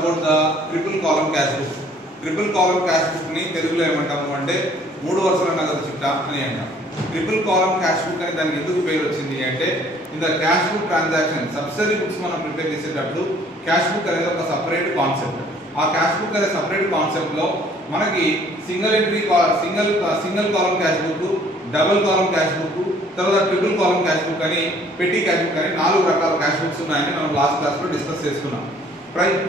about the triple column cash book. Triple column cash book ni Telugulo ఏమంటాము అంటే మూడు వరుసల నగదు చిట్టా అని అంటాం. ట్రిపుల్ కాలమ్ క్యాష్ బుక్ అని దానికి ఎందుకు పేరు వచ్చింది అంటే in the cash book transaction subsidiary books మనం ప్రిపేర్ చేసేటప్పుడు క్యాష్ బుక్ అనేది ఒక సపరేట్ కాన్సెప్ట్. ఆ క్యాష్ బుక్ అనే సపరేట్ కాన్సెప్ట్ లో మనకి single entry single column cash book, double column cash book, తర్వాత ట్రిపుల్ కాలమ్ క్యాష్ బుక్ అని, పెట్టి క్యాష్ బుక్ అని 4 రకాల క్యాష్ బుక్స్ ఉన్నాయని మనం లాస్ట్ క్లాస్ లో డిస్కస్ చేసుకున్నాం.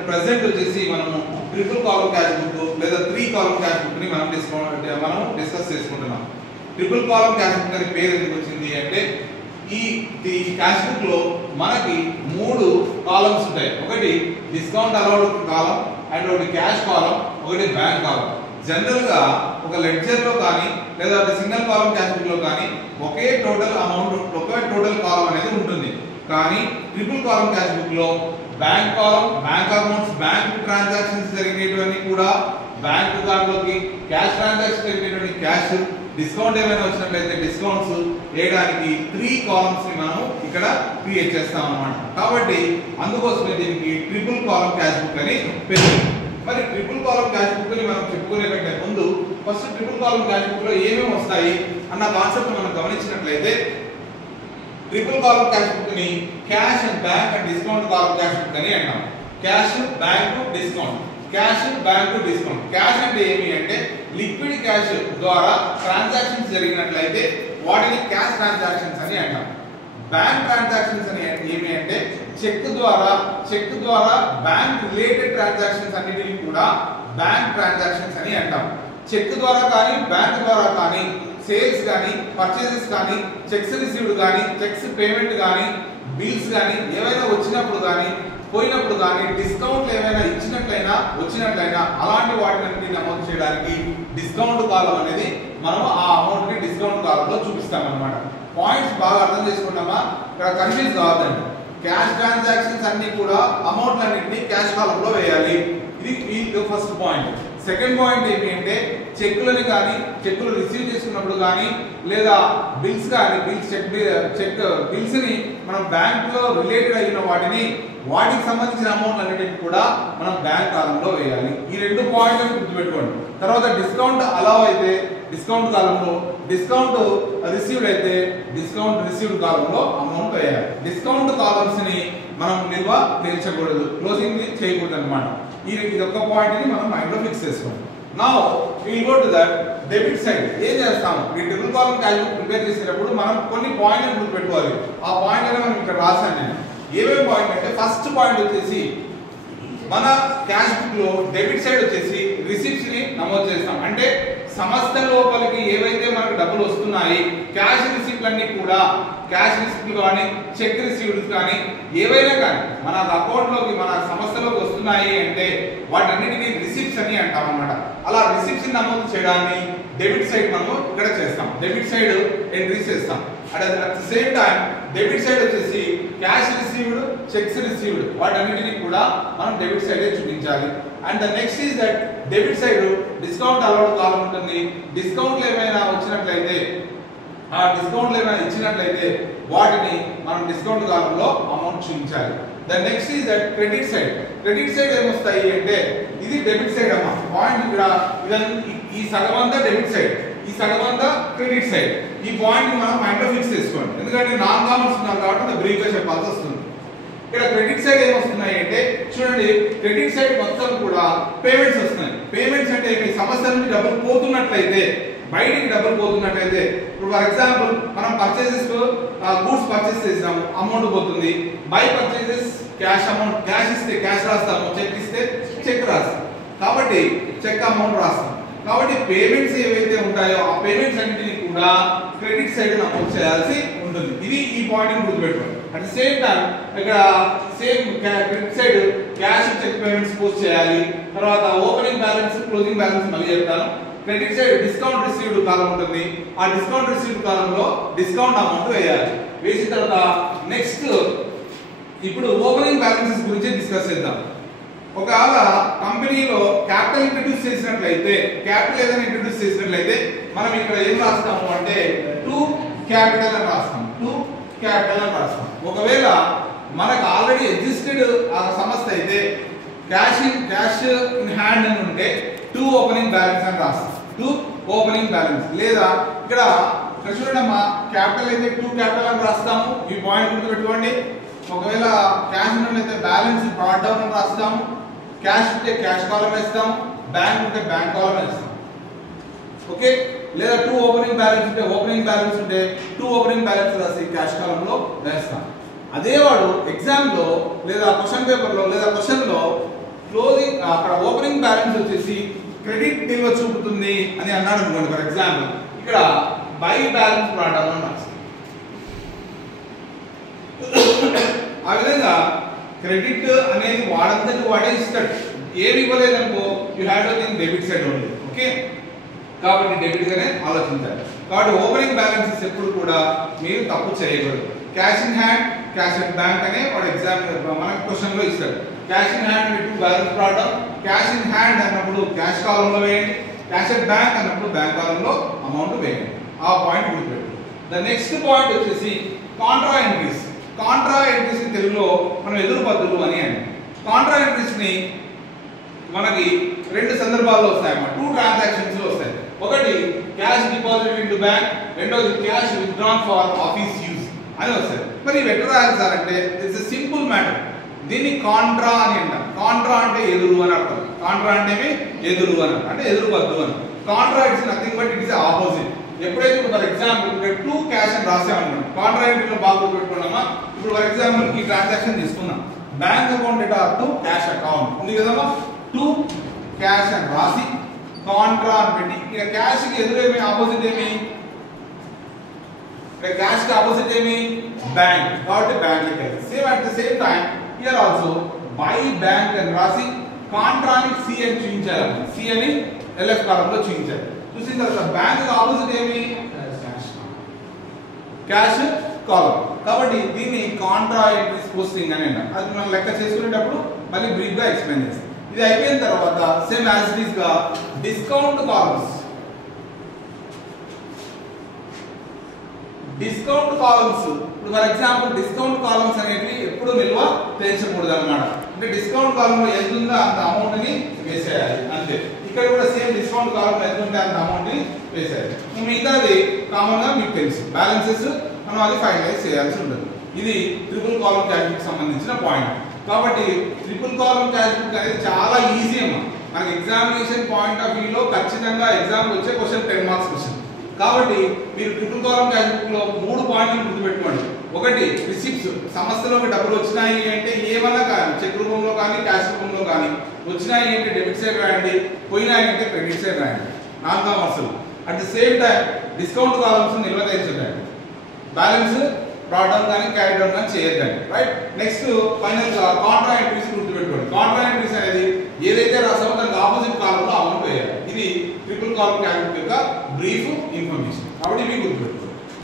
ప్రెజెంట్ వచ్చేసి మనము ట్రిపుల్ కాలమ్ క్యాష్ బుక్ లేదా 3 కాలమ్ క్యాష్ బుక్ ని మనం డిస్కస్ చేసుకుంటున్నాం. ట్రిపుల్ కాలమ్ క్యాష్ బుక్ అని పేరు ఎందుకు వచ్చింది అంటే ఈ క్యాష్ బుక్ లో మనకి 3 కాలమ్స్ ఉంటాయి. ఒకటి డిస్కౌంట్ అలౌడ్ కాలం అండ్ ఒకటి క్యాష్ కాలం, ఒకటి బ్యాంక్ కాలం. జనరల్ గా ఒక లెడ్జర్ లో కానీ లేదా సింగిల్ కాలమ్ క్యాష్ బుక్ లో కానీ ఒకే టోటల్ అమౌంట్ ఒకే టోటల్ కాలం అనేది ఉంటుంది. కానీ ట్రిపుల్ కాలమ్ క్యాష్ బుక్ లో బ్యాంక్ కాలం, బ్యాంక్ అకౌంట్స్, బ్యాంక్ ట్రాన్సాక్షన్స్ జరిగేటివన్నీ కూడా బ్యాంక్ దాంట్లోకి, క్యాష్ ట్రాన్సాక్షన్ జరిగేటువంటి క్యాష్, డిస్కౌంట్ ఏమైనా వచ్చినట్లయితే డిస్కౌంట్స్ వేయడానికి 3 కాలమ్స్ ని మనం ఇక్కడ క్రియేట్ చేస్తాం అన్నమాట. కాబట్టి అందుకోసమే దీనికి ట్రిపుల్ కాలమ్ క్యాష్ బుక్ అని పేరు. మరి ట్రిపుల్ కాలమ్ క్యాష్ బుక్ ని మనం చెప్పుకునే కంటే ముందు first triple column cash book లో ఏమేమి వస్తాయి అన్న కాన్సెప్ట్ మనం గమనించినట్లయితే ట్రిపుల్ కాలమ్ క్యాష్ బుక్ ని cash and bank and discount column cash book అని అంటాం. Cash, bank, discount. Cash, bank, discount. Cash అంటే ఏమి అంటే లిక్విడ్ క్యాష్ ద్వారా ట్రాన్సాక్షన్స్ జరిగినట్లయితే వాటిని క్యాష్ ట్రాన్సాక్షన్స్ అని అంటాం. బ్యాంక్ ట్రాన్సాక్షన్స్ అని ఏమి అంటే చెక్ ద్వారా బ్యాంక్ రిలేటెడ్ ట్రాన్సాక్షన్స్ అన్నిటిని కూడా బ్యాంక్ ట్రాన్సాక్షన్స్ అని అంటాం. చెక్ ద్వారా కానీ బ్యాంక్ ద్వారా కానీ సేల్స్ కానీ పర్చేసెస్ కానీ చెక్స్ రిసీవ్డ్ కానీ చెక్స్ పేమెంట్ కానీ బిల్స్ కానీ ఏవైనా వచ్చినప్పుడు కానీ పోయినప్పుడు కానీ డిస్కౌంట్లు ఏమైనా వచ్చినట్లయినా అలాంటి వాటిని నమోదు చేయడానికి డిస్కౌంట్ కాలం అనేది మనం ఆ అమౌంట్ ని డిస్కౌంట్ కాలంలో చూపిస్తాం అన్నమాట. పాయింట్స్ బాగా అర్థం చేసుకుంటామా? ఇక్కడ కన్ఫ్యూజ్ కావద్దండి. క్యాష్ ట్రాన్సాక్షన్స్ అన్ని కూడా అమౌంట్ అన్నింటినీ క్యాష్ కాలంలో వేయాలి. ఇది ఫస్ట్ పాయింట్. సెకండ్ పాయింట్ ఏంటి అంటే చెక్కులు రిసీవ్ చేసుకున్నప్పుడు కానీ లేదా బిల్స్ కానీ బిల్స్ ని మనం బ్యాంక్ లో రిలేటెడ్ అయిన వాటికి సంబంధించిన అమౌంట్ అన్నిటిని కూడా మనం బ్యాంక్ కాలంలో వేయాలి. ఈ 2 పాయింట్లను గుర్తుపెట్టుకోండి. తర్వాత డిస్కౌంట్ అలౌ అయితే డిస్కౌంట్ కాలంలో, డిస్కౌంట్ రిసీవ్డ్ అయితే డిస్కౌంట్ రిసీవ్డ్ కాలంలో అమౌంట్ వేయాలి. డిస్కౌంట్ కాలమ్స్ ని మనం నిల్వ తీర్చకూడదు, క్లోజింగ్ చేయకూడదు అన్నమాట. ఇది ఒక పాయింట్ ని మనం మైండ్ లో ఫిక్స్ చేసుకోండి. Now we go to that debit side. ఏం చేస్తాము? ఈ triple column cash book prepare చేసేటప్పుడు మనం కొన్ని పాయింట్లు గుర్తుపెట్టుకోవాలి. ఆ పాయింట్ మనం ఇక్కడ రాశాను నేను. ఏమేమి పాయింట్ అంటే ఫస్ట్ పాయింట్ వచ్చేసి మన క్యాష్ బుక్ లో డెబిట్ సైడ్ వచ్చేసి రిసిప్ట్స్ ని నమోదు చేస్తాం. అంటే సంస్థ లోపలికి ఏవైతే మనకు డబ్బులు వస్తున్నాయి క్యాష్ రిసిప్ట్లన్నీ కూడా, క్యాష్ రిసిప్ట్లు కానీ చెక్ రిసీవ్డ్స్ కానీ ఏవైనా కానీ మన అకౌంట్ లోకి మన సంస్థలోకి వస్తున్నాయి అంటే వాటన్నిటిని రిసిప్ట్స్ అని అంటాం అన్నమాట. అలా రిసిప్ట్స్ నమోదు చేయడాన్ని డెబిట్ సైడ్ మనం ఇక్కడ చేస్తాం. డెబిట్ సైడ్ ఎంట్రీస్ చేస్తాం. At the same time debit side వచ్చేసి క్యాష్ రిసీవ్డ్, చెక్స్ రిసీవ్డ్ వాటన్నిటిని కూడా మనం డెబిట్ సైడ్ చూపించాలి. And the next is that debit side discount allowed కాలం ఉంటుంది. డిస్కౌంట్లు ఏమైనా వచ్చినట్లయితే ఇచ్చినట్లయితే వాటిని మనం డిస్కౌంట్ కాలంలో అమౌంట్ చూపించాలి. The next is that credit side. Credit side ఏమొస్తాయి అంటే ఇది డెబిట్ సైడ్ అమ్మా. పాయింట్ ఇక్కడ ఈ సగం అంతా డెబిట్ సైడ్, ఈ సగం అంతా క్రెడిట్ సైడ్. ఈ పాయింట్ మనం మైండ్ లో ఫిక్స్ చేసుకోండి. ఎందుకంటే నాన్ కామర్స్ ఉన్నాం కాబట్టి బ్రీఫ్ గా చెప్పాల్సి వస్తుంది. ఇక్కడ క్రెడిట్ సైడ్ ఏమొస్తున్నాయి అంటే చూడండి, క్రెడిట్ సైడ్ మొత్తం కూడా పేమెంట్స్ వస్తున్నాయి. పేమెంట్స్ అంటే సంస్థ నుంచి డబ్బులు పోతున్నట్లయితే, బయటికి డబ్బులు పోతున్నట్లయితే, ఇప్పుడు ఫర్ ఎగ్జాంపుల్ మనం పర్చేసెస్ గూడ్స్ పర్చేస్ చేసినాము, అమౌంట్ పోతుంది. By purchases cash amount, cash ఇస్తే క్యాష్ రాస్తాము, చెక్ ఇస్తే చెక్ రాస్తాం. కాబట్టి చెక్ అమౌంట్ రాస్తాం. కాబట్టి పేమెంట్స్ ఏవైతే ఉంటాయో ఆ పేమెంట్స్ అన్నిటిని కూడా క్రెడిట్ సైడ్ నమోదు చేయాల్సి ఉంటుంది. ఇది ఈ పాయింట్ గుర్తుపెట్టుకోండి. అట్ ద సేమ్ టైం ఇక్కడ same credit side cash check payments post చేయాలి. తర్వాత ఓపెనింగ్ బ్యాలెన్స్, క్లోజింగ్ బ్యాలెన్స్ మళ్ళీ చెప్తాను. క్రెడిట్ సైడ్ డిస్కౌంట్ రిసీవ్డ్ కాలం ఉంటుంది. ఆ డిస్కౌంట్ రిసీవ్డ్ కాలంలో డిస్కౌంట్ అమౌంట్ వేయాలి. వేసిన తర్వాత నెక్స్ట్ ఇప్పుడు ఓపెనింగ్ బ్యాలెన్సెస్ గురించి డిస్కస్ చేద్దాం. ఒకవేళ కంపెనీలో క్యాపిటల్ ఇంట్రడ్యూస్ చేసినట్లయితే, క్యాపిటల్ ఏదైనా ఇంట్రడ్యూస్ చేసినట్లయితే మనం ఇక్కడ ఏం రాస్తాము అంటే టు క్యాపిటల్ అని రాస్తాం. ఒకవేళ మనకు ఆల్రెడీ ఎగ్జిస్టెడ్ ఆ సంస్థ అయితే క్యాష్ ఇన్ హ్యాండ్ అని ఉంటే టు ఓపెనింగ్ బ్యాలెన్స్ అని రాస్తాం. To opening balance. లేదా ఇక్కడ చూడమ్మా, క్యాపిటల్ అయితే టు క్యాపిటల్ అని రాస్తాము. ఈ పాయింట్ గుర్తుపెట్టుకోండి. ఒకవేళ క్యాష్ అయితే బ్యాలెన్స్ బ్రాట్ డౌన్ అని రాస్తాము. క్యాష్ ఉంటే క్యాష్ కాలం వేస్తాము. బ్యాంక్ ఉంటే బ్యాంక్ కాలం వేస్తాం. ఓకే. లేదా టు ఓపెనింగ్ బ్యాలెన్స్ ఉంటే టు ఓపెనింగ్ బ్యాలెన్స్ రాసి క్యాష్ కాలంలో వేస్తాం. అదే వాడు ఎగ్జామ్ లో లేదా క్వశ్చన్ పేపర్ లో లేదా క్వశ్చన్ లో క్లోజింగ్ అక్కడ ఓపెనింగ్ బ్యాలెన్స్ వచ్చేసి క్రెడిట్ నిల్వ చూపుతుంది అని అన్నాడు అనుకోండి. ఫర్ ఎగ్జాంపుల్ ఇక్కడ బై బ్యాలెన్స్ బ్రాట్ డౌన్ అని రాస్తాం. ఆ విధంగా క్రెడిట్ అనేది వాడంతటి వాడే ఇస్తాడు. ఏమి ఇవ్వలేదనుకో you have to think debit side only. Okay. కాబట్టి డెబిట్ గానే ఆలోచించాలి. కాబట్టి ఓపెనింగ్ బ్యాలెన్సెస్ ఎప్పుడు కూడా మీరు తప్పు చేయకూడదు. Cash in hand, cash in bank అనే వాడు ఎగ్జామ్ మనకు క్వశ్చన్ లో ఇస్తాడు. Cash in hand to balance brought down. Cash in hand అన్నప్పుడు క్యాష్ కాలంలో వేయండి. క్యాష్ అట్ బ్యాంక్ అన్నప్పుడు బ్యాంక్ కాలంలో అమౌంట్ వేయండి. ఆ పాయింట్ గుర్తుపెట్టు. ద నెక్స్ట్ పాయింట్ వచ్చేసి కాంట్రా ఎంట్రీస్. కాంట్రా ఎంట్రీస్ తెలుగులో మనం ఎదురు పద్ధతులు అని అంటాం. కాంట్రా ఎంట్రీస్ ని మనకి రెండు సందర్భాల్లో వస్తాయి అన్నమాట. 2 ట్రాన్సాక్షన్స్ లో వస్తాయి. ఒకటి క్యాష్ డిపాజిట్ ఇంటూ బ్యాంక్, రెండోది cash withdrawn for office use అని వస్తాయి. మరి ఇవి ఎట్లా రాయాలి సార్ అంటే ఇట్స్ ఎ సింపుల్ మ్యాటర్. దీన్ని కాంట్రా అని అంటాం. కాంట్రా అంటే ఎదురు అని అర్థం. కాంట్రా అంటే ఎదురు అని అంటే ఎదురు పద్దు అని. Contra it's nothing but it is opposite. ఎప్పుడైతే ఫర్ ఎగ్జాంపుల్ టు క్యాష్ అని రాసామనుకోండి, కాంట్రా ఎంట్రీలో బాగా గుర్తుపెట్టుకున్నామా. ఇప్పుడు ఫర్ ఎగ్జాంపుల్ ఈ ట్రాన్సాక్షన్ తీసుకున్నాం. Bank account data to cash account ఉంది కదమ్మా. టు క్యాష్ అని రాసి కాంట్రా అని పెట్టి ఇక క్యాష్ కి ఎదురేమి ఆపోజిట్ ఏమి, ఇక క్యాష్ కి ఆపోజిట్ ఏమి బ్యాంక్. కాబట్టి bank same at the same time here also by bank అని రాసి కాంట్రాని సి అని చూపించాలి. సి అని ఎల్ఎఫ్ కాలంలో చూపించాలి. చూసిన తర్వాత బ్యాంక్ కి ఆపోజిట్ ఏమి క్యాష్ కాలం. కాబట్టి దీన్ని కాంట్రా ఎంట్రీస్ పోస్టింగ్ అని అంటాం. అది మనం లెక్క చేసుకునేటప్పుడు మళ్ళీ బ్రీఫ్ గా ఎక్స్ప్లెయిన్ చేస్తాం. ఇది అయిపోయిన తర్వాత సేమ్ యాజ్ ఇట్ ఈస్ గా డిస్కౌంట్ కాలమ్స్. డిస్కౌంట్ కాలమ్స్ ఇప్పుడు ఫర్ ఎగ్జాంపుల్ డిస్కౌంట్ కాలమ్స్ అనేవి ఎప్పుడు నిల్వ తెచ్చకూడదు అన్నమాట. అంటే డిస్కౌంట్ కాలమ్ లో ఎంత ఉందో అంత అమౌంట్ ని వేసేయాలి అంతే. ఇక్కడ కూడా సేమ్ డిస్కౌంట్ కాలమ్ ఎంత ఉంటే అంత అమౌంట్ ని వేసేయాలి. మిగతాది కామన్ గా మీకు తెలుసు బ్యాలెన్సెస్ మనం అది ఫైనలైజ్ చేయాల్సి ఉంటుంది. ఇది ట్రిపుల్ కాలమ్ క్యాష్ బుక్ సంబంధించిన పాయింట్. కాబట్టి ట్రిపుల్ కాలమ్ క్యాష్ బుక్ అనేది చాలా ఈజీ అమ్మా. మనకి ఎగ్జామినేషన్ పాయింట్ ఆఫ్ వ్యూ లో ఖచ్చితంగా ఎగ్జామ్ వచ్చే క్వశ్చన్ 10 మార్క్స్ క్వశ్చన్. కాబట్టి మీరు ట్రిపుల్ కాలమ్ క్యాష్ బుక్ లో 3 పాయింట్లు గుర్తుపెట్టుకోండి. ఒకటి రిసిప్ట్స్, సంస్థలోకి డబ్బులు వచ్చినాయి అంటే ఏమన్నా కానీ చెక్ రూపంలో కానీ క్యాష్ రూపంలో కానీ వచ్చినాయి అంటే డెబిట్ సైడ్ రాయండి, పోయినాయి అంటే క్రెడిట్ సైడ్ రాయండి. 4 వరుసలు. At the same time discount columns నిల్వ తెచ్చండి. బ్యాలెన్స్ బ్రాట్ డౌన్ కానీ క్యారీ డౌన్ కానీ చేయొద్దండి. రైట్. నెక్స్ట్ ఫైనల్ గా కాంట్రా ఎంట్రీస్ గుర్తుపెట్టుకోండి. కాంట్రా ఎంట్రీస్ అనేది ఏదైతే రాసామో దానికి ఆపోజిట్ కాలంలో అమౌంట్ వేయాలి. ఇది ట్రిపుల్ కాలమ్ క్యాష్ బుక్ యొక్క బ్రీఫ్ ఇన్ఫర్మేషన్. కాబట్టి ఇవి గుర్తుపెట్టుకోండి.